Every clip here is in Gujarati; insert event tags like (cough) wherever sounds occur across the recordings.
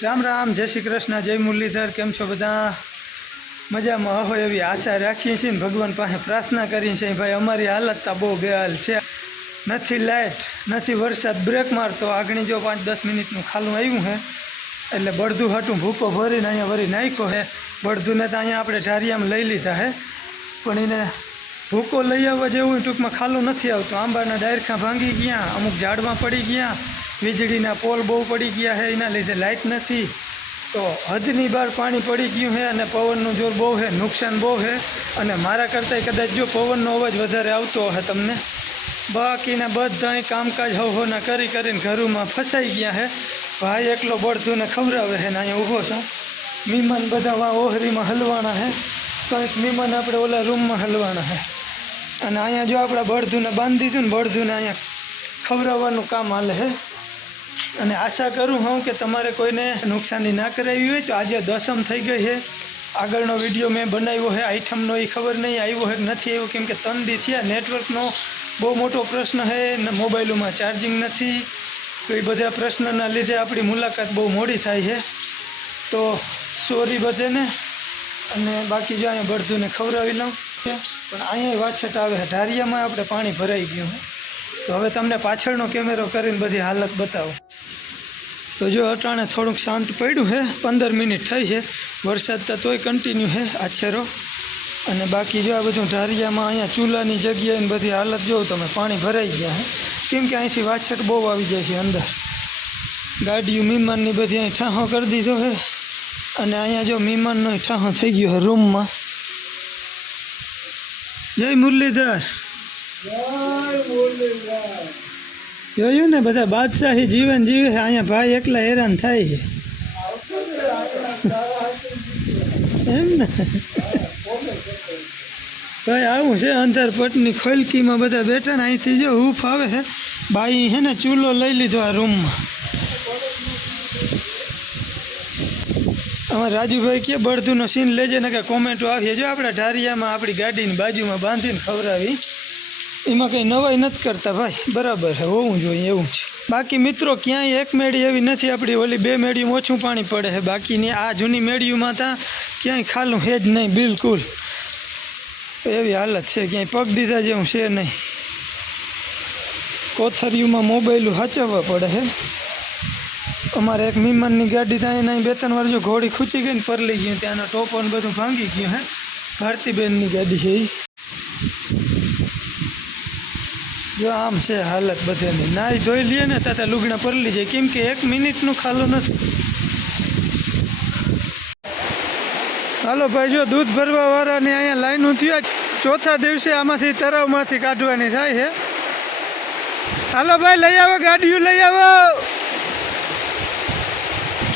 રામ રામ, જય શ્રી કૃષ્ણ, જય મુરલીધર, કેમ છો બધા? મજામાં હોય એવી આશા રાખીએ છીએ ને ભગવાન પાસે પ્રાર્થના કરીએ છીએ. ભાઈ, અમારી હાલત તો બહુ બેહાલ છે. નથી લાઇટ નથી વરસાદ, બ્રેક મારતો. આગણી જો પાંચ દસ મિનિટનું ખાલું આવ્યું છે એટલે બળદું હાટું ભૂકો ભરીને અહીંયા વળી નાખ્યો છે બળદુને તો અહીંયા આપણે ઢારિયામાં લઈ લીધા છે પણ એને ભૂકો લઈ આવવા જેવું ટૂંકમાં ખાલું નથી આવતું. આંબાના ડાયરખા ભાંગી ગયા, અમુક ઝાડમાં પડી ગયા વીજળીના પોલ બહુ પડી ગયા છે, એના લીધે લાઇટ નથી. તો હદની બહાર પાણી પડી ગયું છે અને પવનનું જોર બહુ છે, નુકસાન બહુ છે. અને મારા કરતાંય કદાચ જો પવનનો અવાજ વધારે આવતો હશે તમને. બાકીના બધાય કામકાજ હવ હોના કરી કરીને ઘરોમાં ફસાઈ ગયા છે. ભાઈ એકલો બળધુને ખવડાવે છે ને અહીંયા ઊભો છું. મહેમાન બધા વા ઓહરીમાં હલવાના છે. કંઈક મહેમાન આપણે ઓલા રૂમમાં હલવાના છે. અને અહીંયા જો આપણા બળધુને બાંધી દીધું ને બળધુને અહીંયા ખવડાવવાનું કામ હાલે છે. અને આશા કરું હું કે તમારે કોઈને નુકસાની ના કરાવી હોય તો આજે દસમ થઈ ગઈ છે. આગળનો વીડિયો મેં બનાવ્યો છે. આઈટમનો એ ખબર નહીં, આવ્યો છે નથી આવ્યો. કેમ કે દી થયા નેટવર્કનો બહુ મોટો પ્રશ્ન છે. મોબાઈલોમાં ચાર્જિંગ નથી. તો એ બધા પ્રશ્નના લીધે આપણી મુલાકાત બહુ મોડી થાય છે. તો સોરી બધેને. અને બાકી જો અહીંયા બળદુને ખવડાવી લઉં પણ અહીંયા વાછટ આવે છે, ઢારિયામાં આપણે પાણી ભરાઈ ગયું તો હવે તમને પાછળનો કેમેરો કરીને બધી હાલત બતાવો. તો જો અટાણે થોડુંક શાંત પડ્યું છે પંદર મિનિટ થઈ છે વરસાદ તો તોય કન્ટિન્યુ છે આછેરો. અને બાકી જો આ બધું ઢારિયામાં અહીંયા ચૂલાની જગ્યાએ બધી હાલત જોઉં તમે, પાણી ભરાઈ ગયા છે કેમ કે અહીંથી વાછટ બહુ આવી જાય છે અંદર. ગાડીઓ મહેમાનની બધી અહીં ઠાહો કરી દીધો છે અને અહીંયા જો મહેમાનનો ઠાહો થઈ ગયો છે રૂમમાં. જય મુરલીધર. જોયું ને, બધા બાદશાહી જીવન જીવે છે, અહીંયા ભાઈ એકલા હેરાન થાય છે. એમ ને? ભાઈ આવું છે અંધારપટની ખોલકીમાં બધા બેઠા ને, અહીંથી જો હૂફ આવે છે. બાઈ છે ને, ચૂલો લઈ લીધો આ રૂમમાં. અમારા રાજુભાઈ કે, બળદુનો સીન લેજે ને કે કોમેન્ટો આવીએ જો આપણા ઢારિયામાં આપણી ગાડીની બાજુમાં બાંધીને ખવડાવી. એમાં કંઈ નવાઈ નથી કરતા ભાઈ. બરાબર છે, હોવું જોઈએ, એવું છે બાકી મિત્રો, ક્યાંય એક મેળી એવી નથી આપણી ઓલી બે મેળીમાં ઓછું પાણી પડે છે. બાકીની આ જૂની મેળીઓમાં ત્યાં ક્યાંય ખાલું છે જ નહીં, બિલકુલ. એવી હાલત છે, ક્યાંય પગ દીધા જેવું છે નહીં. કોથરીઓમાં મોબાઈલું સાચવવા પડે છે. અમારે એક મહેમાનની ગાડી ત્યાં એના બે ત્રણ વાર જો ઘોડી ખૂચી ગઈ ને પરલી ગયું ત્યાંનો ટોપો ને બધું ભાંગી ગયું હે ભારતીબેનની ગાડી છે એ જો આમ છે હાલત બધાની. નાહી ધોઈ લઈએ ને તાતા લુગણા પરલી જાય. કેમ કે એક મિનિટનું ખાલું નથી. હાલો ભાઈ, જો દૂધ ભરવા વાળાની અહીંયા લાઈન ઉતર્યા ચોથા દિવસે આમાંથી તરાવમાંથી કાઢવાની થાય છે હાલો ભાઈ, લઈ આવો ગાડીઓ લઈ આવો.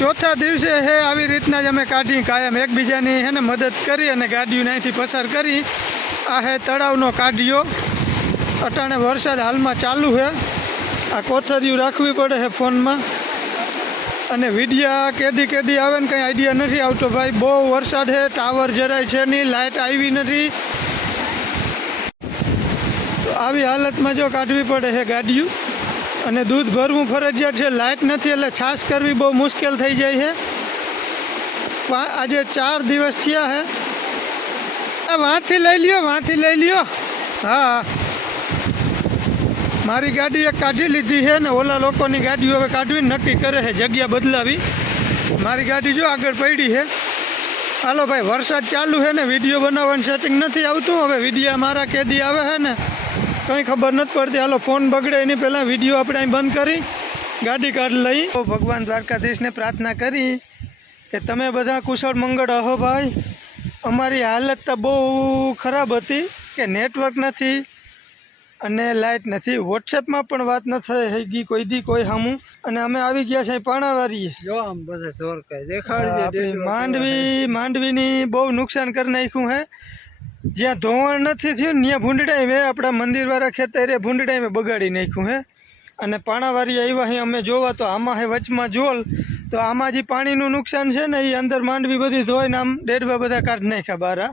ચોથા દિવસે છે આવી રીતના જ અમે કાઢી કાયમ એકબીજાની છે ને મદદ કરી અને ગાડીઓને અહીંથી પસાર કરી. આ હે તળાવનો કાઢ્યો. અટાણે વરસાદ હાલમાં ચાલુ છે. આ કોથરિયું રાખવી પડે છે ફોનમાં. અને વિડિયા કેદી કેદી આવે ને કંઈ આઈડિયા નથી આવતો ભાઈ. બહુ વરસાદ છે, ટાવર જરાય છે નહીં લાઇટ આવી નથી. તો આવી હાલતમાં જો કાઢવી પડે છે ગાડીયું. અને દૂધ ભરવું ફરજિયાત છે લાઇટ નથી એટલે છાશ કરવી બહુ મુશ્કેલ થઈ જાય છે. આજે ચાર દિવસ થયા છે. વાંથી લઈ લ્યો, વાંથી લઈ લ્યો. હા. મારી ગાડી એક કાઢી લીધી છે ને ઓલા લોકોની ગાડીઓ હવે કાઢવી નક્કી કરે છે, જગ્યા બદલાવી. મારી ગાડી જો આગળ પડી છે. હાલો ભાઈ, વરસાદ ચાલુ છે ને, વીડિયો બનાવવાનું સેટિંગ નથી આવતું. હવે વિડીયા મારા કેદી આવે છે ને, કંઈ ખબર નથી પડતી. હાલો, ફોન બગડે, એની પહેલાં વીડિયો આપણે અહીં બંધ કરી, ગાડી કાઢ લઈ. ભગવાન દ્વારકાધીશને પ્રાર્થના કરી કે તમે બધા કુશળ મંગળ રહો ભાઈ. અમારી હાલત તો બહુ ખરાબ હતી કે નેટવર્ક નથી. અને લાઇટ નથી. વોટ્સએપમાં પણ વાત ન થઈ ગઈ કોઈ દી કોઈ સામું અને અમે આવી ગયા છે પાણાવારીએ. જો આમ બધા જોર કઈ દેખાડજે માંડવી માંડવીની બહુ નુકસાન કરી નાખ્યું હે. જ્યાં ધોવાણ નથી થયું ત્યાં ભૂંડડાઈ મેં આપણા મંદિરવાળા ખેતરે ભૂંડડાઈ મેં બગાડી નાખ્યું હે. અને પાણાવારી આવ્યા અહીં અમે જોવા તો આમાં હે વચમાં જોલ. તો આમાં જે પાણીનું નુકસાન છે ને એ અંદર માંડવી બધી ધોઈને આમ ડેડવા બધા કાઢી નાખ્યા બારા.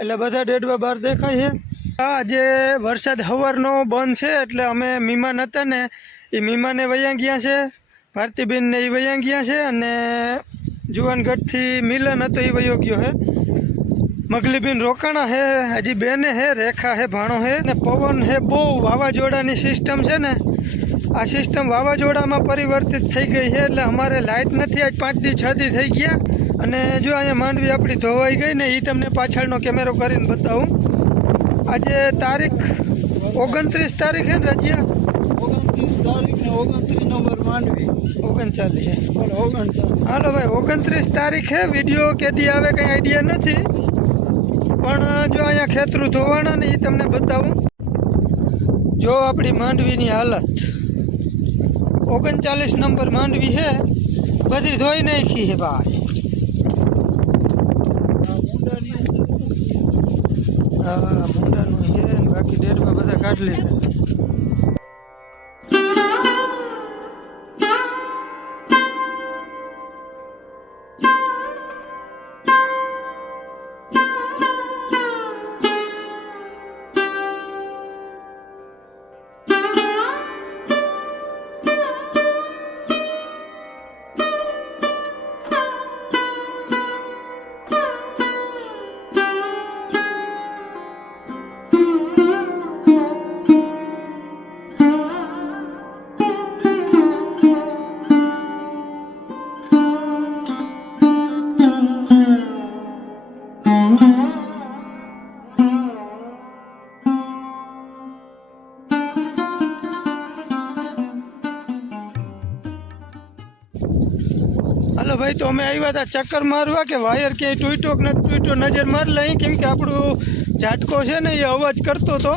એટલે બધા ડેડવા બહાર દેખાય છે હા જે વરસાદ હવારનો બંધ છે એટલે અમે મીમાન હતા ને, એ મીમાને વયા ગયા છે ભારતીબેનને એ વયા ગયા છે અને જુવાનગઢથી મિલન હતો, એ વયો ગયો હે મગલીબેન રોકાણા હે હજી બેને હે રેખા હે ભાણો હે ને પવન હે બહુ વાવાઝોડાની સિસ્ટમ છે ને. આ સિસ્ટમ વાવાઝોડામાં પરિવર્તિત થઈ ગઈ છે એટલે અમારે લાઇટ નથી, આજ પાંચ દી છ દી થઈ ગયા. અને જો અહીંયા માંડવી આપણી ધોવાઈ ગઈ ને એ તમને પાછળનો કેમેરો કરીને બતાવું. આજે તારીખ ઓગણત્રીસ તારીખ ને રજિયા? ઓગણત્રીસ તારીખ ને ઓગણત્રીસ નંબર માંડવી. ઓગણચાલીસ હાલો ભાઈ ઓગણત્રીસ તારીખે વીડિયો કેદી આવે કંઈ આઈડિયા નથી. પણ જો અહીંયા ખેતરું ધોવાણા ને એ તમને બતાવું. જો આપણી માંડવીની હાલત. ઓગણચાલીસ નંબર માંડવી છે બધી ધોઈ નાખી છે ભાઈ. darles ભાઈ તો અમે આવ્યા હતા ચક્કર મારવા કે વાયર ક્યાંય તૂટ્યો કે નથી તૂટ્યો, નજર મારી લઈ કેમ કે આપણું ઝાટકો છે ને એ અવાજ કરતો હતો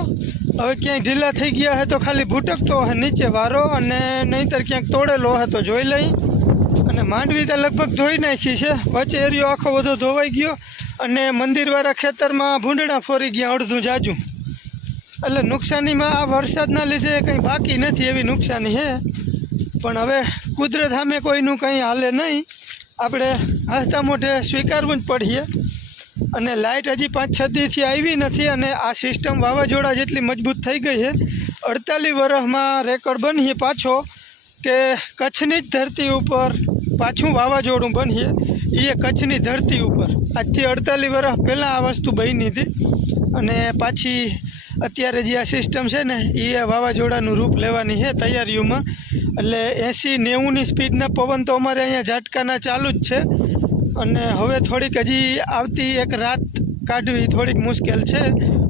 હવે ક્યાંય ઢીલા થઈ ગયા હે તો ખાલી ભૂટકતો હે, નીચે વારો અને નહીંતર ક્યાંક તોડેલો હે તો જોઈ લઈ અને માંડવી તો લગભગ ધોઈ નાખી છે. વચ્ચે એરિયો આખો બધો ધોવાઈ ગયો અને મંદિરવાળા ખેતરમાં ભૂંડણા ફોરી ગયા અડધું જાજુ. એટલે નુકસાનીમાં આ વરસાદના લીધે કંઈ બાકી નથી એવી નુકસાની છે પણ હવે કુદરત સામે કોઈનું કંઈ હાલે નહીં. આપણે હસતા મોઢે સ્વીકારવું જ પડીએ. અને લાઇટ હજી પાંચ છ દીથી આવી નથી અને આ સિસ્ટમ વાવાઝોડા જેટલી મજબૂત થઈ ગઈ છે, અડતાલીસ વર્ષમાં રેકોર્ડ બનીએ પાછો કે કચ્છની જ ધરતી ઉપર પાછું વાવાઝોડું બનીએ. એ કચ્છની ધરતી ઉપર. આજથી અડતાલીસ વર્ષ પહેલાં આ વસ્તુ બની હતી. અને પાછી અત્યારે જે આ સિસ્ટમ છે ને એ વાવાઝોડાનું રૂપ લેવાની છે તૈયારીઓમાં. એટલે એંસી નેવુંની સ્પીડના પવન તો અમારે અહીંયા ઝાટકાના ચાલુ જ છે. અને હવે થોડીક હજી આવતી એક રાત કાઢવી થોડીક મુશ્કેલ છે.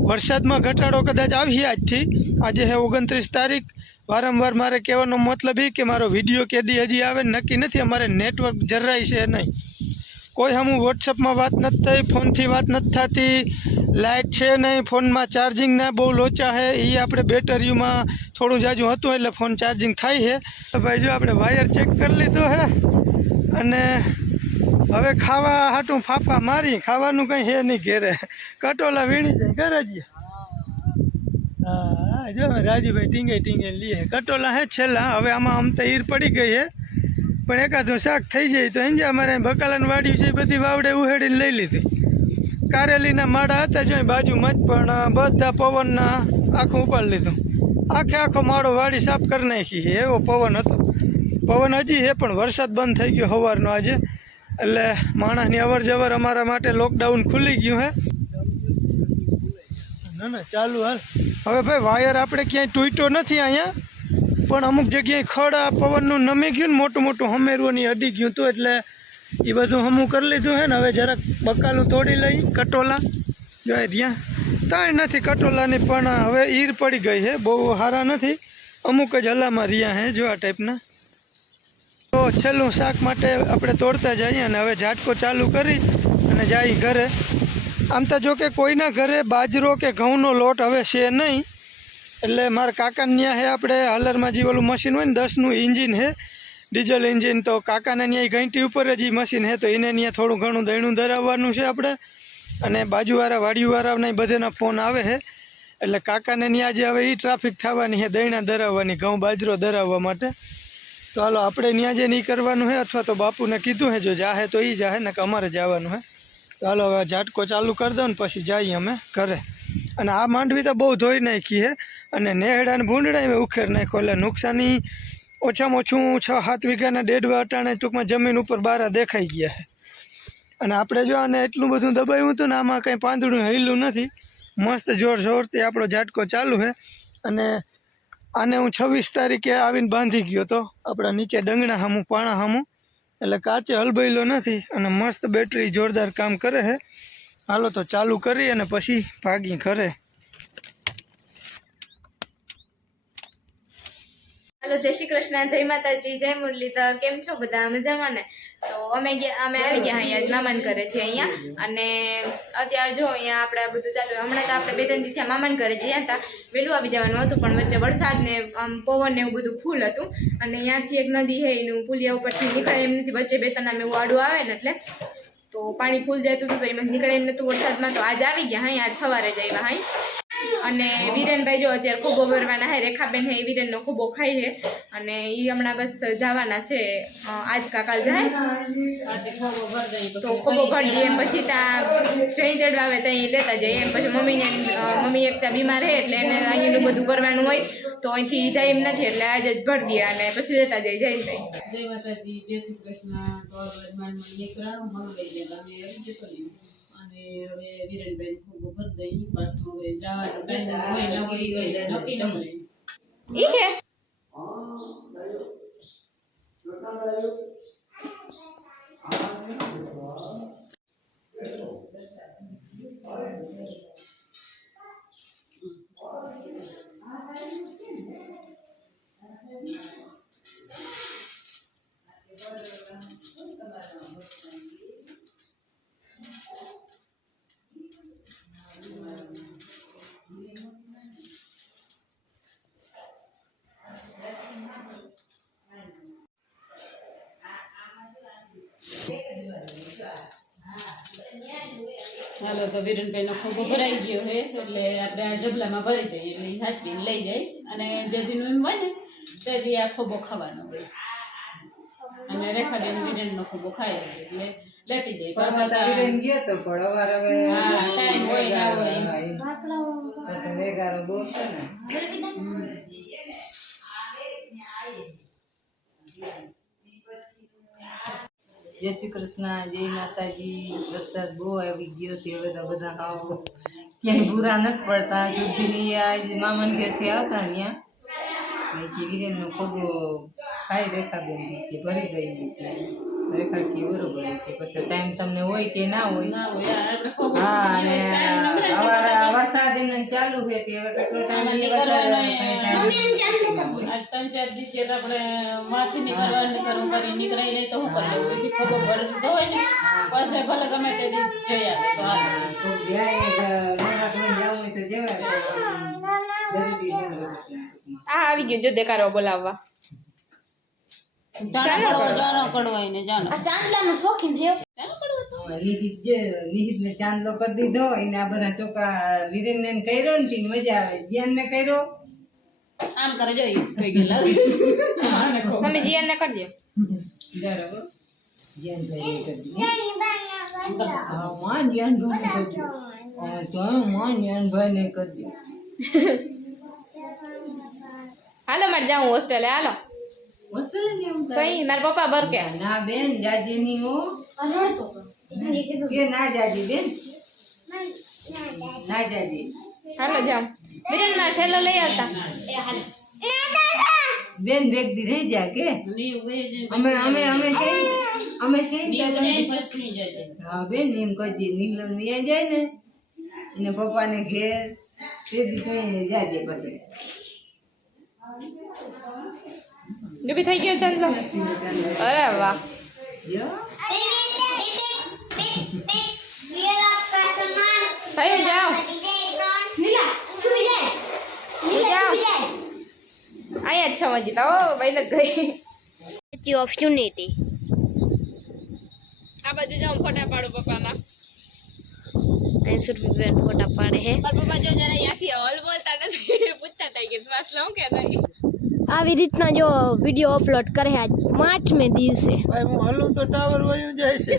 વરસાદમાં ઘટાડો કદાચ આવી આજથી. આજે છે ઓગણત્રીસ તારીખ. વારંવાર મારે કહેવાનો મતલબ એ કે મારો વીડિયો કેદી હજી આવે નક્કી નથી, અમારે નેટવર્ક જરાય છે નહીં. કોઈ હમું વોટ્સઅપમાં વાત નથી થઈ, ફોનથી વાત નથી થતી. લાઇટ છે નહીં, ફોનમાં ચાર્જિંગ ના બહુ લોચા છે એ આપણે બેટરીમાં થોડું જાજુ હતું એટલે ફોન ચાર્જિંગ થાય છે તો ભાઈ જો આપણે વાયર ચેક કરી લીધો હે, અને હવે ખાવા હાટું ફાફા મારી, ખાવાનું કંઈ હે નહીં ઘેરે. કટોલા વીણી જાય, ઘરે જ હા, જો રાજુભાઈ ટીંગે ટીંગે લીએ કટોલા હે છેલ્લા, હવે આમાં આમ તો ઈર પડી ગઈ છે પણ એકાદું શાક થઈ જાય તો એમ અમારે બકાલન વાડ્યું છે બધી વાવડે ઉહેડીને લઈ લીધી. કારેલીના માળા હતા જોઈ બાજુમાં જ પણ બધા પવનના આખું ઉપાડી લીધું. આખે આખો માળો વાડી સાફ કરી નાખી એવો પવન હતો. પવન હજી એ પણ વરસાદ બંધ થઈ ગયો સવારનો આજે. એટલે માણસની અવર જવર અમારા માટે લોકડાઉન ખુલી ગયું હે. ના ના ચાલુ હાલ. હવે ભાઈ વાયર આપણે ક્યાંય તૂટ્યો નથી અહીંયા. પણ અમુક જગ્યાએ ખડ પવનનું નમી ગયું ને મોટું મોટું હમેરવાની અડી ગયું હતું. એટલે એ બધું હમું કરી લીધું હે ને, હવે જરાક બકાલું તોડી લઈ. કટોલા. જોઈએ ત્યાં. કાંઈ નથી કટોલાની, પણ હવે ઈર પડી ગઈ છે બહુ સારા નથી. અમુક જ હલામાં રહ્યા હે, જો આ ટાઈપના. તો છેલ્લું શાક માટે આપણે તોડતા જઈએ અને હવે ઝાટકો ચાલુ કરી અને જાય ઘરે. આમ તો જો કે કોઈના ઘરે બાજરો કે ઘઉંનો લોટ હવે છે નહીં. એટલે મારા કાકાને ત્યાં હે આપણે હલરમાં જે ઓલું મશીન હોય ને, દસનું ઇન્જિન હે ડીઝલ એન્જિન તો કાકાને ત્યાં ઘંટી ઉપર જ એ મશીન હે તો એને ત્યાં થોડું ઘણું દૈણું ધરાવવાનું છે આપણે. અને બાજુવાળા, વાડીવાળાને બધાના ફોન આવે છે. એટલે કાકાને ત્યાં જે હવે એ ટ્રાફિક થવાની છે દૈણા ધરાવવાની, ઘઉં બાજરો ધરાવવા માટે. તો હાલો, આપણે ત્યાં જે નહીં કરવાનું છે, અથવા તો બાપુને કીધું છે, જો જાહે તો એ જાહે ને કે અમારે જવાનું છે. તો હાલો, હવે ઝાટકો ચાલુ કરી દો ને પછી જઈએ અમે ઘરે. અને આ માંડવી તો બહુ ધોઈ નાખી છે, અને નેહડા ને ભૂંડડા ઉખેર નાખ્યો, એટલે નુકસાની ઓછામાં ઓછું છ, સાત વીઘાના દેઢ અટાણે ટૂંકમાં જમીન ઉપર બારા દેખાઈ ગયા છે. અને આપણે જો આને એટલું બધું દબાવ્યું હતું ને આમાં કંઈ પાંદડું હિલું નથી, મસ્ત જોર જોરથી આપણો ઝાટકો ચાલુ છે. અને આને હું છવ્વીસ તારીખે આવીને બાંધી ગયો તો આપણા નીચે ડંગણા સામું પાણા સામું એટલે કાચે હલબૈલો નથી અને મસ્ત બેટરી જોરદાર કામ કરે છે. હાલો તો ચાલુ કરી અને પછી ભાગી ઘરે. હાલો જય શ્રી કૃષ્ણ, જય માતાજી, જય મુરલીધર, કેમ છો બધા? મજામાં ને? તો અમે ગયા અમે આવી ગયા અહીંયા મામાન ઘરે છીએ અહીંયા. અને અત્યારે જો અહીંયા આપણે બધું ચાલુ હમણાં તો આપણે બે ત્રણ દિવસ મામાન ઘરે જઈએ હતા. વહેલું આવી જવાનું હતું, પણ વચ્ચે વરસાદ ને આમ પવન ને એવું બધું ફૂલ હતું. અને અહીંયાથી એક નદી હે, એનું પુલિયા ઉપરથી નીકળે એમ નથી. વચ્ચે બે ત્રણ આમ એવું આડું આવે ને એટલે. તો પાણી ફૂલ જતું હતું, તો એમાં નીકળે એમ નતું. વરસાદમાં તો આજ આવી ગયા હા આજ સવારે જ આવ્યા હા અને વિરેનભાઈ જો અત્યારે ખૂબો ભરવાના હે, રેખાબેન હે વિરેનનો ખૂબ ખાઈ છે અને એ હમણાં બસ જવાના છે આજ કાકાલ જાય. તો ખૂબો ભરી દઈએ એમ પછી ત્યાં જઈ ચડવા આવે ત્યાં લેતા જઈએ એમ પછી મમ્મીને મમ્મી એક ત્યાં બીમાર છે એટલે એને અહીંનું બધું કરવાનું હોય, તો અહીંથી જાય એમ નથી, એટલે આજે જ ભરી દઈએ અને પછી લેતા જઈએ જઈને જય. માતાજી, જય શ્રી કૃષ્ણ. તો અને હવે વિરેનભાઈ ખૂબ ભર દઈ પાછું હવે જવાનો ટાઈમ હોય નક્કી ન ઈ તો વિરેનભાઈ નો ખોખો ભરાઈ ગયો છે એટલે આપણે આ જબલામાં ભરી દઈએ એટલે ઈ હાચવીને લઈ જાય. અને જે દીનું એમ હોય ને તે દી આ ખોબો ખાવાનો હોય. અને રેખાબેન વિરેન નો ખોબો ખાય છે એટલે લેતી જાય. પાછા તા- વિરેન ગયો તો પણ અવાર હવે હા, ટાઈમ હોય ના હોય. વેગારો બહુ છે ને. જય શ્રી કૃષ્ણ, જય માતાજી, વરસાદ બહુ આવી ગયો તે હવે બધા આવો ક્યાંય ભૂરા નથી પડતા. શુદ્ધિની આજ મામન ઘેરથી આવતા ત્યાં કે ખૂબ ખોબો ખાઈ રેખા બેન કે ભરી ગઈ કે રેખા કે બરોબર કે પછી ટાઈમ તમને હોય કે ના હોય. હોય હા અને વરસાદ એમને ચાલુ છે તે હવે કેટલો ટાઈમ હોય. ત્રણ ચાર દિવસ આપણે માથે નીકળવાનું ને કરવું કરી નીકળાઈ નહીં તો શું કરવું ખબર ભરી દીધો હોય ને. પછી ભલે ગમે તે દી જઈ આવે. તો હોય. આ આવી ગયું જો દેખાડવા બોલાવવા. નિહિતને ચાંદલો કરી દીધો એને આ બધા છોકરા વિરેનને ને કર્યો ને તેને મજા આવે ધ્યાનને કર્યો આમ કરે જો તમે ગયેલા મમ્મી જીયાને બરાબર હા માં તો માં હાલો મારે જાઉં હોસ્ટેલે હાલો હોસ્ટેલે ને એમ થાય. કઈ? મારા પપ્પા બરકે. ના બેન જાજી ની હો કે ના જાજી બેન. ના જાજી. હાલો જામ વિરેન ના થેલો લઈ આવતા. બેન બેગ દી રહી જા કે? અમે અમે અમે છે અમે છે હા બેન એમ કજી નીકળો નિયા જાય ને. એને પપ્પાને ઘેર તે દી કઈ જાજે પછી. ડૂબી થઈ ગયો ચાંદલો અરે વાહ જો થયું જાઓ અહીંયા જ છો મજી તો ભાઈ નથી ગઈ statue of unity આ બાજુ જાઉં ફોટા પાડું પપ્પાના અહીં સુરભીબેન ફોટા પાડે હે મારા પપ્પા જો જરા અહીંયાથી હલ બોલતા નથી પૂછતા હતા કે શ્વાસ લઉં કે નહીં આવી રીતના જો વીડિયો અપલોડ કરે આજ પાંચમે દિવસે. ભાઈ હું હલું તો ટાવર વયું જાય છે.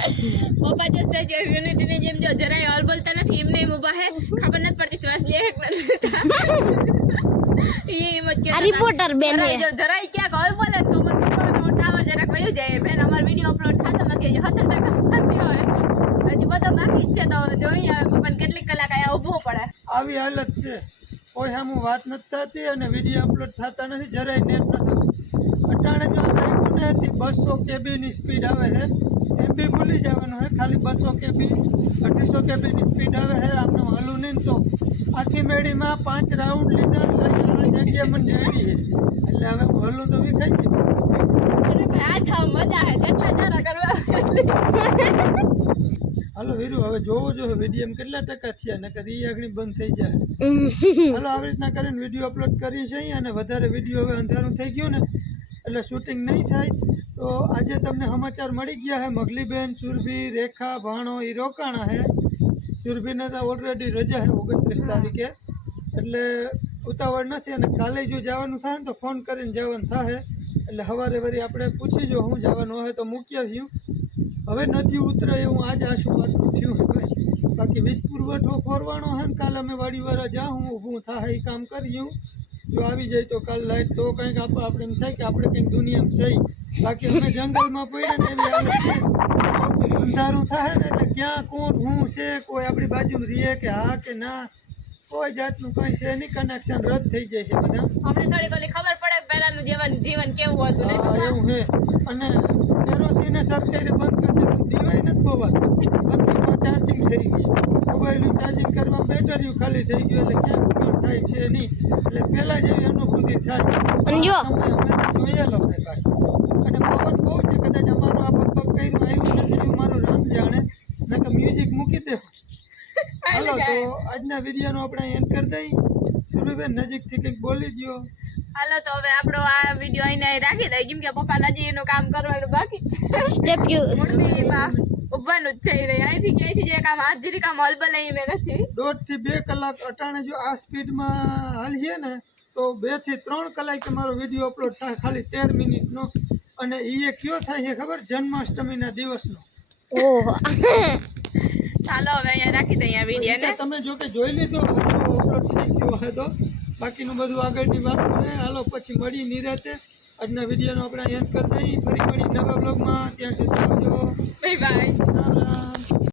(laughs) પપ્પા જો સ્ટેચ્યુ ઓફ યુનિટી ની જેમ જો જરાય ઓલ બોલતા નથી એમને એમ ઊભા હે. ખબર નથી પડતી શ્વાસ લે એક નથી લેતા. (laughs) એમ જ આ રિપોર્ટર બેન હે જો જરાય ક્યાંક ઓલ બોલે તો મને દુકાનનો ટાવર જરાક વયું જાય. બેન અમાર વીડિયો અપલોડ થતો નથી હજી સત્તર ટકા થયો હોય હજી બધો બાકી જ છે તો જોઈએ પણ કેટલીક કલાક આયા ઊભો પડે. આવી હાલત છે. કોઈ સામું વાત નથી થતી અને વીડિયો અપલોડ થતા નથી, જરાય નેટ નથી અટાણે જો આપણે હતી, બસો કેબીની સ્પીડ આવે છે. એમબી ભૂલી જવાનું છે, ખાલી બસો કેબી અઢીસો કેબીની સ્પીડ આવે છે, આપણે હલું નહીં તો. આખી મેળીમાં પાંચ રાઉન્ડ લીધા આ જગ્યા મને જડી છે. એટલે હવે હું હલું તો વિખાઈ થઈ છાવ મજા આવે જેટલા કરવા હાલો વીરુ હવે જોવો જો વીડિયો કેટલા ટકા થયા? નકર ઈ આગળ બંધ થઈ જાય. હાલો આવી રીતના કરીને વીડિયો અપલોડ કરી છે અને વધારે વીડિયો હવે અંધારું થઈ ગયું ને એટલે શૂટિંગ નહીં થાય. તો આજે તમને સમાચાર મળી ગયા છે મગલીબેન સુરભી રેખા ભાણો એ રોકાણા છે સુરભીને તો ઓલરેડી રજા છે ઓગણત્રીસ તારીખે. એટલે ઉતાવળ નથી અને કાલે જો જવાનું થાય ને તો ફોન કરીને જવાનું થાય એટલે સવારે વળી આપણે પૂછી જો હું જવાનું હોય તો મૂકી આવ્યું. હવે નદી ઉતરે એવું આજ આશુવાતનું થયું છે ભાઈ બાકી વીજ પુરવઠો ખોરવાનો હે ને કાલે અમે વાડીવાળા જા હું ઊભું થાય એ કામ કર્યું જો આવી જાય તો કાલ લાઈટ તો કંઈક આપણે આપણે એમ થાય કે આપણે કંઈક દુનિયામાં સહી બાકી અમે જંગલમાં પડ્યા ને એવી હાલત છે. અંધારું થાય ને એટલે ક્યાં કોણ હું છે કોઈ આપણી બાજુમાં રહીએ કે હા કે ના કોઈ જાતનું કંઈ છે નહીં કનેક્શન રદ થઈ જાય છે બધા. અમને થોડીક ઓલી ખબર પડે પહેલાંનું જીવન જીવન કેવું હતું ને હા એવું છે. અને કેરોસીને સરકારે બંધ કરી દીધું. દીવાય નથી ગોવાતું બધું ચાર્જિંગ થઈ ગઈ. મોબાઈલનું ચાર્જિંગ કરવા બેટરીઓ ખાલી થઈ ગયું એટલે ક્યાંક પણ થાય છે નહીં. એટલે પહેલાં જેવી અનુભૂતિ થાય. અમે જોયેલો છે કાંઈ. અને પવન બહુ છે કદાચ અમારું આ પગ પગ કર્યું આવ્યું નથી મારું રામ જાણે. મેં તો મ્યુઝિક મૂકી દે હાલો તો આજના વિડીયોનો આપણે એન્ડ કરી દઈ. સુરુબેન નજીકથી કંઈક બોલી દ્યો. હાલો તો હવે આપણો આ વીડિયો અહીં રાખી દઈએ. કેમ કે પપ્પા હજી એનું કામ કરવાનું બાકી છે. સ્ટેપ યુ મૂર્તિમાં જ છે રહી અહીંથી ક્યાંયથી જે કામ હાજરી કામ હલબલ મેં નથી. દોઢથી બે કલાક અટાણે જો આ સ્પીડમાં હાલીએ ને તો બેથી ત્રણ કલાક મારો વીડિયો અપલોડ થાય ખાલી તેર મિનિટનો. અને એ કયો થાય છે ખબર? જન્માષ્ટમીના દિવસનો. ઓહ. ચાલો હવે અહીંયા રાખી દઈએ આ વીડિયો તમે જો કે જોઈ લીધો અપલોડ થઈ ગયો હોય તો. બાકીનું બધું આગળની વાત છે. હાલો, પછી મળી નિરાતે. આજના વિડીયોનો આપણે એન્ડ કરી દઈએ. ફરી મળી નવા બ્લોગમાં ત્યાં સુધી આવજો. Bye bye